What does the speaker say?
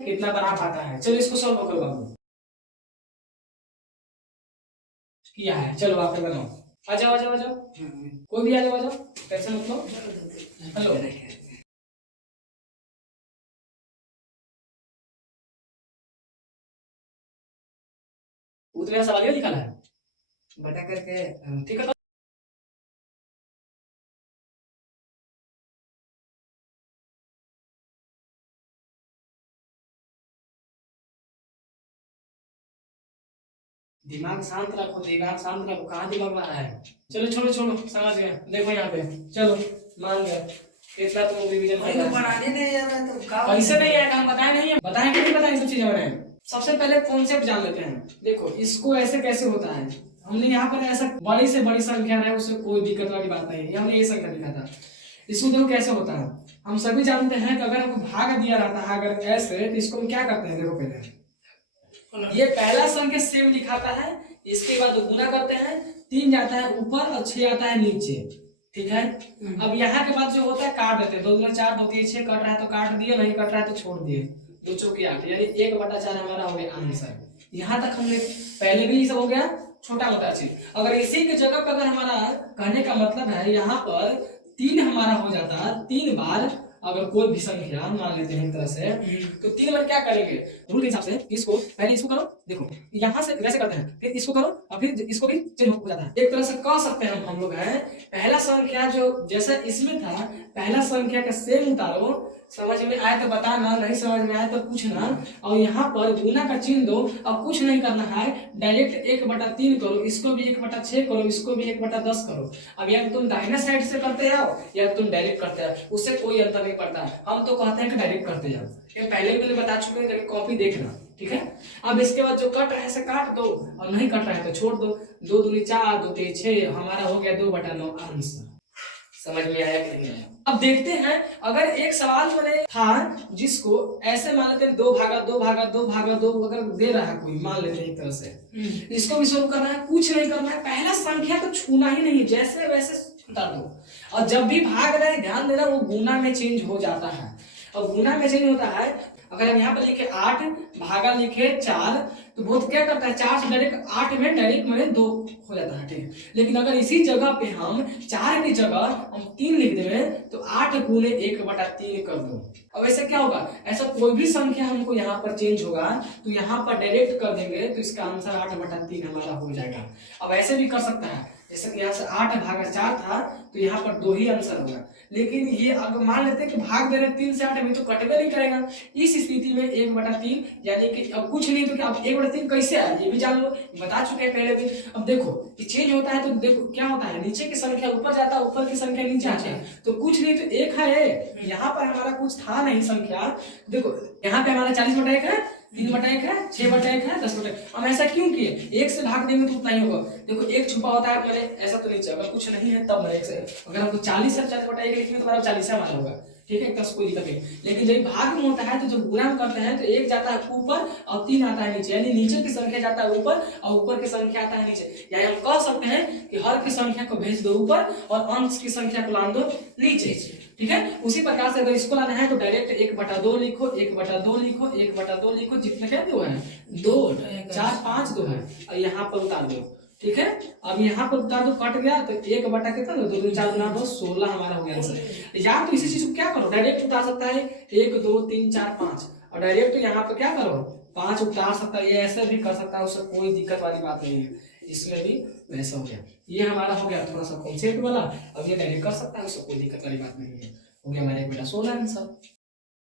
कितना बना पाता है। चलो इसको सॉल्व करो बाबू। किया है, चलो आप बनाओ। आ जाओ आ जाओ आ जाओ, कोई भी आ जाओ आ जाओ, टेंशन मत लो। हेलो, वो तो मेरा सवाल ही लिखा है बटा करके। ठीक है, दिमाग शांत रखो, दिमाग शांत रखो, कहाँ दिमाग लगा है। चलो छोड़ो छोड़ो, समझ गए, देखो यहाँ पे। चलो मान गए, कितना तुम रिवीजन कर बनाने नहीं आ रहा तो कैसे नहीं आया, हम बताए नहीं है, बताए कि नहीं बताए सब चीजें मैंने। सबसे पहले कॉन्सेप्ट जान लेते हैं। देखो इसको ऐसे कैसे होता है, हमने यहाँ पर ऐसा बड़ी से बड़ी संख्या है, उससे कोई दिक्कत वाली बात नहीं है, हमने ये संख्या लिखा था। इसको देखो कैसे होता है। हम सभी जानते हैं कि अगर हमको भाग दिया रहता है अगर ऐसे, तो इसको हम क्या करते हैं, देखो पहले ये पहला संख्या सेम दिखाता है, इसके बाद गुना करते हैं, 3 जाता है ऊपर और 6 आता है नीचे। ठीक है, अब यहाँ के बाद जो होता है काट देते हैं, 2 दूना 4, 2 3 6, कट रहा है तो काट दिए, नहीं कट रहा है तो छोड़ दिए। 2 चौके 8, यानी 1/4 हमारा हो गया आंसर। यहाँ तक हमने पहले भी सब हो गया छोटा मोटा चीज। अगर इसी की जगह पर अगर हमारा कहने का मतलब है यहाँ पर 3 हमारा हो जाता, 3 बार अगर कोई भी संख्या मान लेते हैं एक तरह से, तो 3 बार क्या करेंगे रूल के हिसाब से, इसको पहले इसको करो, देखो यहाँ से वैसे करते हैं, फिर इसको करो और फिर इसको भी चेंज हो जाता है। एक तरह से कह सकते हैं हम लोग हैं पहला संख्या जो जैसा इसमें था, पहला संख्या का सेम उतारो, समझ में आए तो बताना, नहीं समझ में आए तो पूछना, और यहाँ पर गुना का चिन्ह दो। अब कुछ नहीं करना है, डायरेक्ट 1/3 करो, इसको भी 1/6 करो, इसको भी 1/10 करो। अब या तुम दाहिना साइड से करते जाओ या तुम डायरेक्ट करते जाओ, उससे कोई अंतर नहीं पड़ता है। हम तो कहते हैं कि डायरेक्ट करते जाओ, ये पहले भी मैंने बता चुके हैं, कॉपी देखना। ठीक है, अब इसके बाद जो कट रहा है ऐसे काट दो, और नहीं कट रहा है तो छोड़ दो। 2 दूनी 4, 2 3 6, हमारा हो गया 2/9 आंसर। समझ में आया कि नहीं आया? अब देखते हैं, अगर एक सवाल मैंने था जिसको ऐसे मान लेते हैं 2/2 अगर दे रहा है कोई, मान लेते हैं एक तरह से, इसको भी सोल्व करना है, कुछ नहीं करना है, पहला संख्या तो छूना ही नहीं, जैसे वैसे उतार दो। और जब भी भाग रहे ध्यान देना, वो गुना में चेंज हो जाता है। और गुना में चेंज होता है, अगर हम यहाँ पर लिखे 8 भागा लिखे 4, तो बहुत क्या करता है, 4 से डायरेक्ट 8 में डायरेक्ट में 2 हो जाता है। ठीक, लेकिन अगर इसी जगह पे हम 4 की जगह हम 3 लिख देंगे, तो 8 गुने 1/3 कर दो। अब ऐसे क्या होगा, ऐसा कोई भी संख्या हमको यहाँ पर चेंज होगा तो यहाँ पर डायरेक्ट कर देंगे, तो इसका आंसर 8/3 हमारा हो जाएगा। अब ऐसे भी कर सकता है, जैसे कि यहाँ से 8 भागा 4 था, तो यहाँ पर 2 ही आंसर होगा। लेकिन ये अगर मान लेते हैं कि भाग दे रहे 3 से 8 में, तो कटवे नहीं करेगा। इस स्थिति में 1/3, यानी कि अब कुछ नहीं तो क्या, अब 1/3 कैसे आया ये भी जान लो, बता चुके हैं पहले भी। अब देखो ये चेंज होता है, तो देखो क्या होता है, नीचे की संख्या ऊपर जाता है, ऊपर की संख्या नीचे आती है, तो कुछ नहीं तो 1 है। यहाँ पर हमारा कुछ था नहीं संख्या, देखो यहाँ पे हमारा 40/1 है, 3/1 है, 6/1 है, 10/1। हम ऐसा क्यों किए, 1 से भाग देंगे तो उतना ही होगा। देखो 1 छुपा होता है, मैंने ऐसा तो नहीं चाहिए, अगर कुछ नहीं है तब मैंने 1 से, अगर हमको 40 से 40/1 लिखेंगे तो हमारा 40 हमारा होगा। ठीक है, कोई दिक्कत नहीं। लेकिन जब भाग में होता है तो जब गुणा करते हैं तो 1 जाता है ऊपर और 3 आता है नीचे, यानी नीचे की संख्या जाता है ऊपर और ऊपर की संख्या आता है नीचे। यानी हम कह सकते हैं कि हर की संख्या को भेज दो ऊपर और अंश की संख्या को लान दो नीचे। ठीक है, उसी प्रकार से अगर इसको लाना है तो डायरेक्ट 1/2 लिखो, 1/2 लिखो, 1/2 लिखो, जितने क्या 2 है, 2 4 5 2 है, और यहाँ पर उतार दो। ठीक है, अब यहाँ पर उतार दो, कट गया तो 1 कितना, 2 2 4 2 16 हमारा हो गया आंसर। या तो इसी चीज को क्या करो, डायरेक्ट उतार सकता है 1 2 3 4 5, और डायरेक्ट यहाँ पर क्या करो 5 उतार सकता है, ये ऐसे भी कर सकता है, उससे कोई दिक्कत वाली बात नहीं है। इसमें भी वैसा हो गया, ये हमारा हो गया थोड़ा सा कॉन्सेप्ट वाला। अब ये डायरेक्ट कर सकता है, उससे कोई दिक्कत वाली बात नहीं है। हो गया हमारा 1/16 आंसर।